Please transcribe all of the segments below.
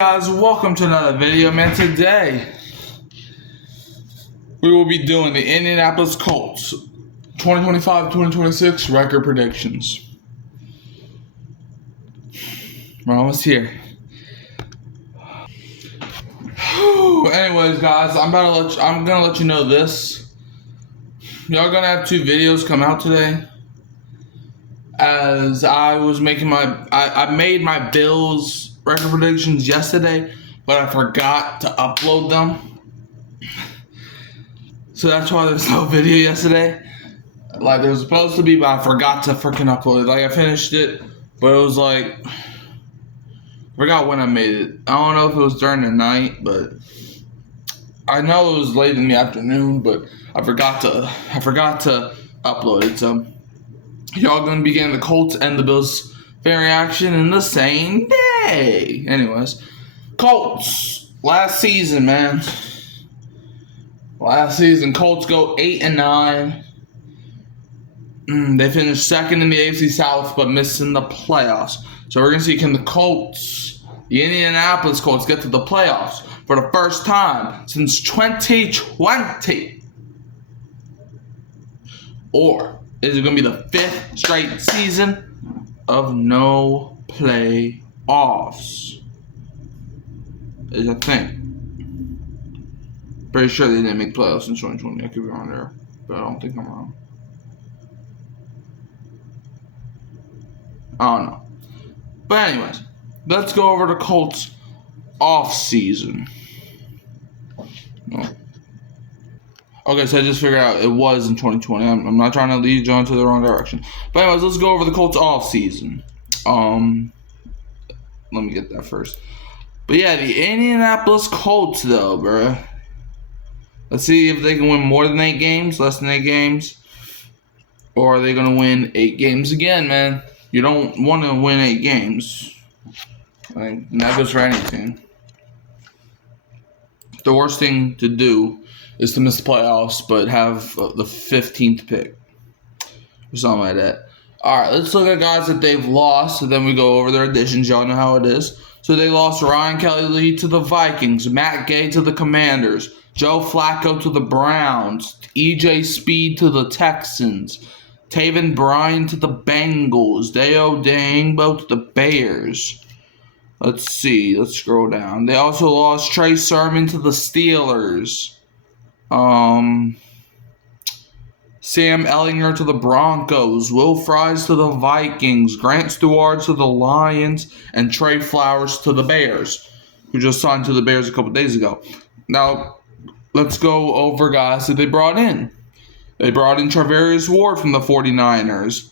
Guys, welcome to another video, man. Today we will be doing the Indianapolis Colts 2025-2026 record predictions. We're almost here. Anyways, guys, I'm gonna let you know this. Y'all gonna have two videos come out today. As I was making I made my Bills record predictions yesterday, but I forgot to upload them. So that's why there's no video yesterday. Like, there was supposed to be, but I forgot to freaking upload it. Like, I finished it, but it was like, I forgot when I made it. I don't know if it was during the night, but I know it was late in the afternoon, but I forgot to upload it. So y'all gonna be getting the Colts and the Bills fan reaction in the same day. Anyways, Colts last season, man. Last season, Colts go 8-9. They finished second in the AFC South, but missing the playoffs. So we're gonna see, can the Colts, the Indianapolis Colts, get to the playoffs for the first time since 2020, or is it gonna be the fifth straight season of no playoffs? Is a thing. Pretty sure they didn't make playoffs in 2020. I could be wrong there, but I don't think I'm wrong. I don't know. But anyways, let's go over the Colts off season. Okay, so I just figured out it was in 2020. I'm not trying to lead John to the wrong direction. But anyways, let's go over the Colts off season. Let me get that first. But yeah, the Indianapolis Colts, though, bro. Let's see if they can win more than 8 games, less than 8 games. Or are they going to win 8 games again, man? You don't want to win 8 games. Like, that goes for any team. The worst thing to do is to miss the playoffs, but have the 15th pick. Or something like that. Alright, let's look at guys that they've lost, and then we go over their additions. Y'all know how it is. So they lost Ryan Kelly to the Vikings, Matt Gay to the Commanders, Joe Flacco to the Browns, EJ Speed to the Texans, Taven Bryan to the Bengals, Deo Dangbo to the Bears. Let's see, let's scroll down. They also lost Trey Sermon to the Steelers. Sam Ellinger to the Broncos, Will Fries to the Vikings, Grant Stewart to the Lions, and Trey Flowers to the Bears, who just signed to the Bears a couple days ago. Now, let's go over guys that they brought in. They brought in Travarius Ward from the 49ers,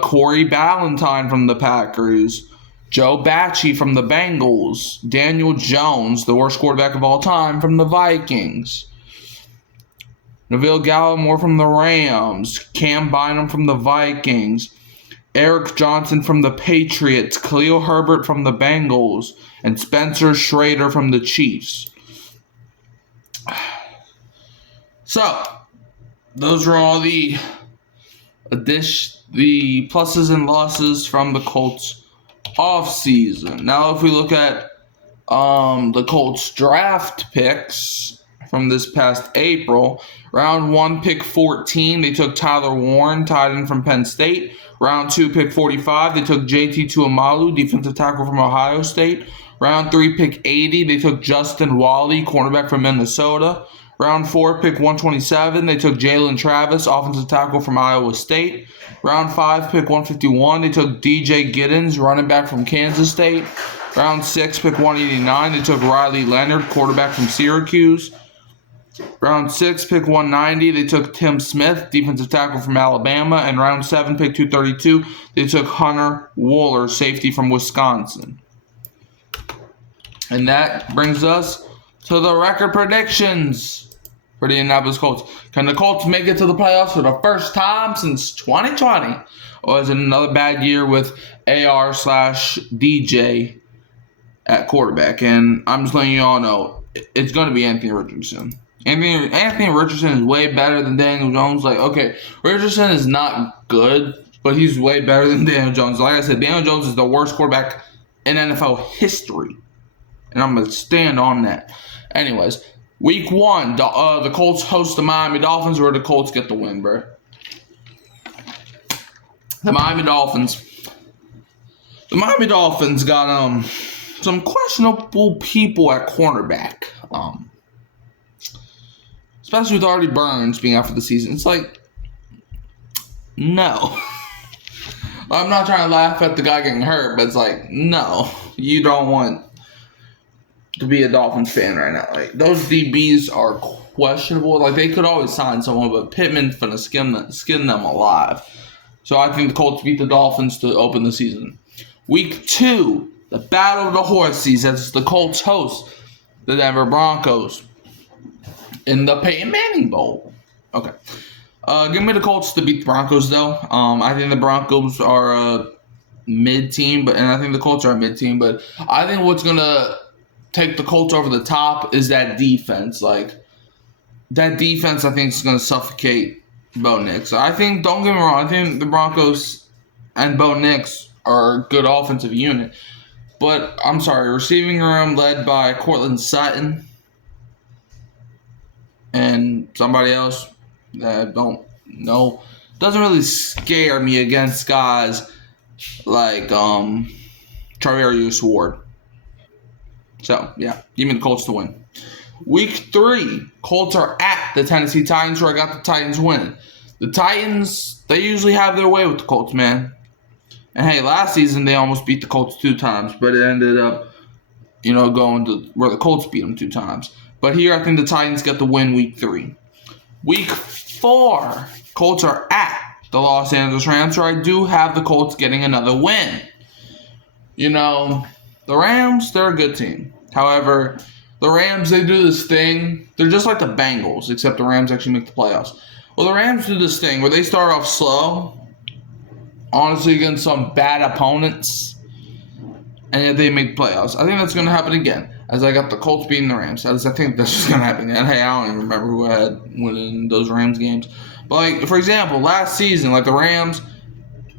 Corey Ballantyne from the Packers, Joe Bacci from the Bengals, Daniel Jones, the worst quarterback of all time, from the Vikings, Neville Gallimore from the Rams, Cam Bynum from the Vikings, Eric Johnson from the Patriots, Khalil Herbert from the Bengals, and Spencer Schrader from the Chiefs. So, those are all the pluses and losses from the Colts off season. Now, if we look at the Colts draft picks from this past April, round 1, pick 14, they took Tyler Warren, tight end from Penn State. Round 2, pick 45, they took JT Tuimalu, defensive tackle from Ohio State. Round 3, pick 80, they took Justin Wally, cornerback from Minnesota. Round 4, pick 127, they took Jalen Travis, offensive tackle from Iowa State. Round 5, pick 151, they took DJ Giddens, running back from Kansas State. Round 6, pick 189, they took Riley Leonard, quarterback from Syracuse. Round 6, pick 190, they took Tim Smith, defensive tackle from Alabama. And round 7, pick 232, they took Hunter Wooler, safety from Wisconsin. And that brings us to the record predictions for the Indianapolis Colts. Can the Colts make it to the playoffs for the first time since 2020? Or is it another bad year with AR/DJ at quarterback? And I'm just letting you all know, it's going to be Anthony Richardson. Anthony Richardson is way better than Daniel Jones. Like, okay, Richardson is not good, but he's way better than Daniel Jones. Like I said, Daniel Jones is the worst quarterback in NFL history. and I'm going to stand on that. Anyways, week 1, the Colts host the Miami Dolphins, where the Colts get the win, bro. The Miami Dolphins got some questionable people at cornerback. Especially with Artie Burns being out for the season. It's like, no. I'm not trying to laugh at the guy getting hurt, but it's like, no. You don't want to be a Dolphins fan right now. Like, those DBs are questionable. Like, they could always sign someone, but Pittman's going to skin them alive. So I think the Colts beat the Dolphins to open the season. Week 2, the Battle of the Horses, as the Colts host the Denver Broncos in the Peyton Manning Bowl. Okay. Give me the Colts to beat the Broncos, though. I think the Broncos are a mid-team, and I think the Colts are a mid-team. But I think what's going to take the Colts over the top is that defense. Like, that defense, I think, is going to suffocate Bo Nix. I think, don't get me wrong, I think the Broncos and Bo Nix are a good offensive unit. But, I'm sorry, receiving room led by Cortland Sutton and somebody else that I don't know. Doesn't really scare me against guys like Charvarius Ward. So, yeah, give me the Colts to win. Week 3, Colts are at the Tennessee Titans, where I got the Titans winning. The Titans, they usually have their way with the Colts, man. And, hey, last season they almost beat the Colts 2 times, but it ended up, going to where the Colts beat them 2 times. But here I think the Titans get the win week 3. Week 4, Colts are at the Los Angeles Rams, where I do have the Colts getting another win. The Rams, they're a good team. However, the Rams, they do this thing. They're just like the Bengals, except the Rams actually make the playoffs. Well, the Rams do this thing where they start off slow, honestly, against some bad opponents, and yet they make the playoffs. I think that's going to happen again, as I got the Colts beating the Rams. I think that's just going to happen again. Hey, I don't even remember who I had winning those Rams games. But, like, for example, last season, like, the Rams,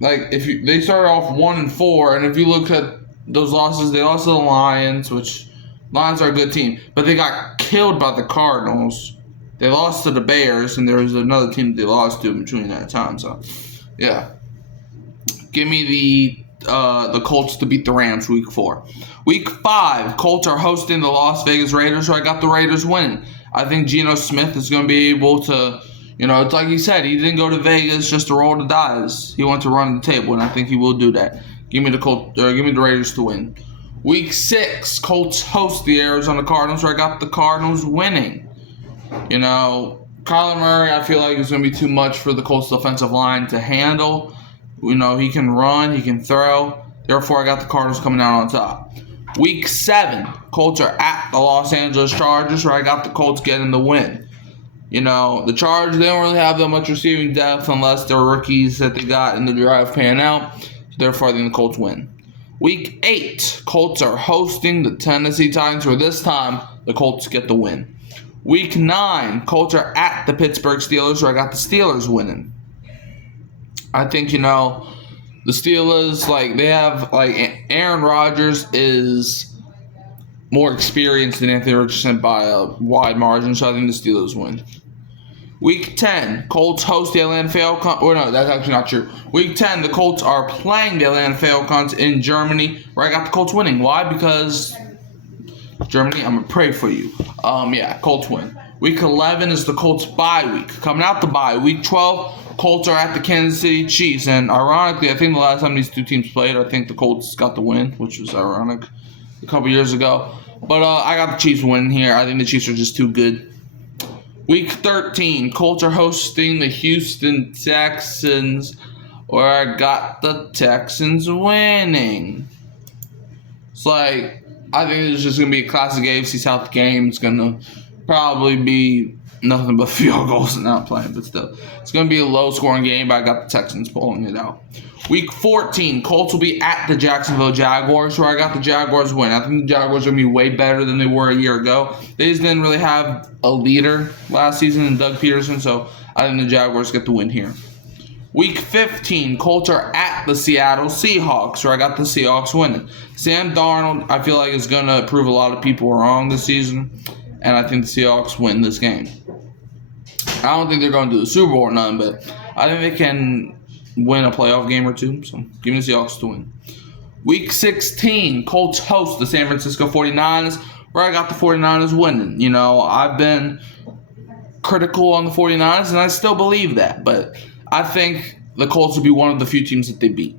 like, they started off 1-4, and if you look at those losses, they lost to the Lions, which Lions are a good team, but they got killed by the Cardinals. They lost to the Bears, and there was another team that they lost to between that time. So, yeah. Give me the Colts to beat the Rams week 4. Week 5, Colts are hosting the Las Vegas Raiders, so I got the Raiders winning. I think Geno Smith is going to be able to, it's like he said, he didn't go to Vegas just to roll the dice. He went to run the table, and I think he will do that. Give me the Raiders to win. Week 6, Colts host the Arizona Cardinals, where I got the Cardinals winning. Kyler Murray, I feel like is going to be too much for the Colts offensive line to handle. He can run, he can throw. Therefore, I got the Cardinals coming out on top. Week 7, Colts are at the Los Angeles Chargers, where I got the Colts getting the win. The Chargers, they don't really have that much receiving depth unless they're rookies that they got in the draft pan out. Therefore, I think the Colts win. Week 8, Colts are hosting the Tennessee Titans, where this time the Colts get the win. Week 9, Colts are at the Pittsburgh Steelers, where I got the Steelers winning. I think, the Steelers, they have, Aaron Rodgers is more experienced than Anthony Richardson by a wide margin, so I think the Steelers win. Week 10, Colts host the Atlanta Falcons. Oh, no, that's actually not true. Week 10, the Colts are playing the Atlanta Falcons in Germany, where I got the Colts winning. Why? Because Germany, I'm going to pray for you. Colts win. Week 11 is the Colts bye week. Coming out the bye. Week 12, Colts are at the Kansas City Chiefs. And ironically, I think the last time these two teams played, I think the Colts got the win, which was ironic a couple years ago. But I got the Chiefs winning here. I think the Chiefs are just too good. Week 13, Colts are hosting the Houston Texans, where I got the Texans winning. It's I think it's just going to be a classic AFC South game. It's going to probably be nothing but field goals and not playing, but still. It's going to be a low-scoring game, but I got the Texans pulling it out. Week 14, Colts will be at the Jacksonville Jaguars, where I got the Jaguars win. I think the Jaguars are going to be way better than they were a year ago. They just didn't really have a leader last season in Doug Peterson, so I think the Jaguars get the win here. Week 15, Colts are at the Seattle Seahawks, where I got the Seahawks winning. Sam Darnold, I feel like, is going to prove a lot of people wrong this season, and I think the Seahawks win this game. I don't think they're going to do the Super Bowl or nothing, but I think they can win a playoff game or two, so give me the Seahawks to win. Week 16, Colts host the San Francisco 49ers, where I got the 49ers winning. You know, I've been critical on the 49ers, and I still believe that, but I think the Colts will be one of the few teams that they beat.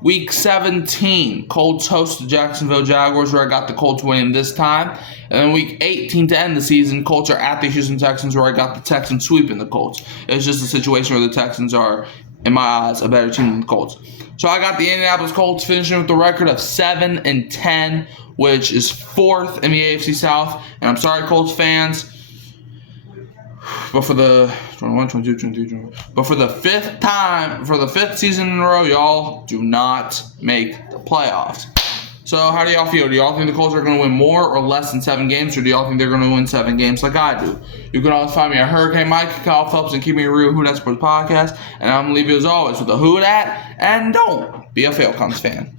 Week 17, Colts host the Jacksonville Jaguars, where I got the Colts winning this time. And then week 18 to end the season, Colts are at the Houston Texans, where I got the Texans sweeping the Colts. It's just a situation where the Texans are, in my eyes, a better team than the Colts. So I got the Indianapolis Colts finishing with a record of 7-10, which is 4th in the AFC South. And I'm sorry, Colts fans, but for the 21, 22, 23, 24, but for the fifth season in a row, y'all do not make the playoffs. So how do y'all feel? Do y'all think the Colts are going to win more or less than 7 games, or do y'all think they're going to win 7 games like I do? You can always find me at Hurricane Mike, Kyle Phelps, and keep me a real Who Dat Sports podcast. And I'm going to leave you as always with a Who Dat, and don't be a Falcons fan.